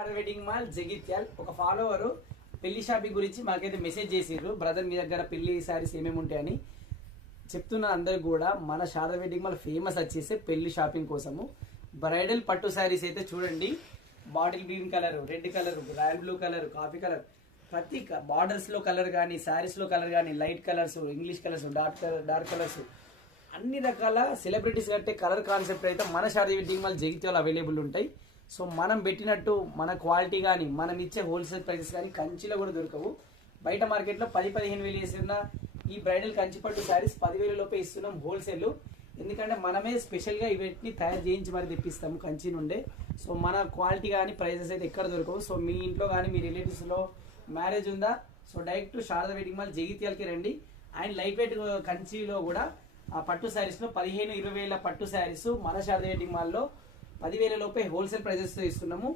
Sharada wedding mall Jagtial ఒక follower పెళ్లి shopping గురించి మాకైతే మెసేజ్ చేసిర్రు. బ్రదర్ మీ దగ్గర పెళ్లి శారీస్ ఏమేమి ఉంటాయని చెప్తున్న అందరు కూడా మన శారద వెడ్డింగ్ మాల్ ఫేమస్ వచ్చేసి పెళ్లి షాపింగ్ కోసము. బ్రైడల్ పట్టు శారీస్ అయితే చూడండి, bottle green colour, red colour, royal blue colour, coffee colour, ప్రతి బార్డర్స్ లో కలర్ కానీ, శారీస్ లో కలర్ కానీ, light colours, English colours, dark colours, అన్ని రకాల సెలబ్రిటీస్ కట్టే కలర్ కాన్సెప్ట్ అయితే మన Sharada wedding mall Jagtial available ఉంటాయి. సో మనం పెట్టినట్టు మన క్వాలిటీ కానీ, మనం ఇచ్చే హోల్సేల్ ప్రైసెస్ కానీ కంచిలో కూడా దొరకవు. బయట మార్కెట్లో 10-15 వేలు వేస్తున్న ఈ బ్రైడల్ కంచి పట్టు శారీస్ 10,000 లోపే ఇస్తున్నాం హోల్సేల్. ఎందుకంటే మనమే స్పెషల్గా ఇవన్నీ తయారు చేయించి మరి తెప్పిస్తాము కంచి నుండే. సో మన క్వాలిటీ కానీ ప్రైసెస్ అయితే ఎక్కడ దొరకవు. సో మీ ఇంట్లో కానీ మీ రిలేటివ్స్లో మ్యారేజ్ ఉందా, so direct Sharada wedding mall జగిత్యాలకి రండి. అండ్ లైట్ వెయిట్ కంచిలో కూడా ఆ పట్టు శారీస్లో 15-20 వేల పట్టు శారీస్ మన శారద వెడ్డింగ్ మాల్లో 10,000 లోపే హోల్సేల్ ప్రైజెస్తో ఇస్తున్నాము.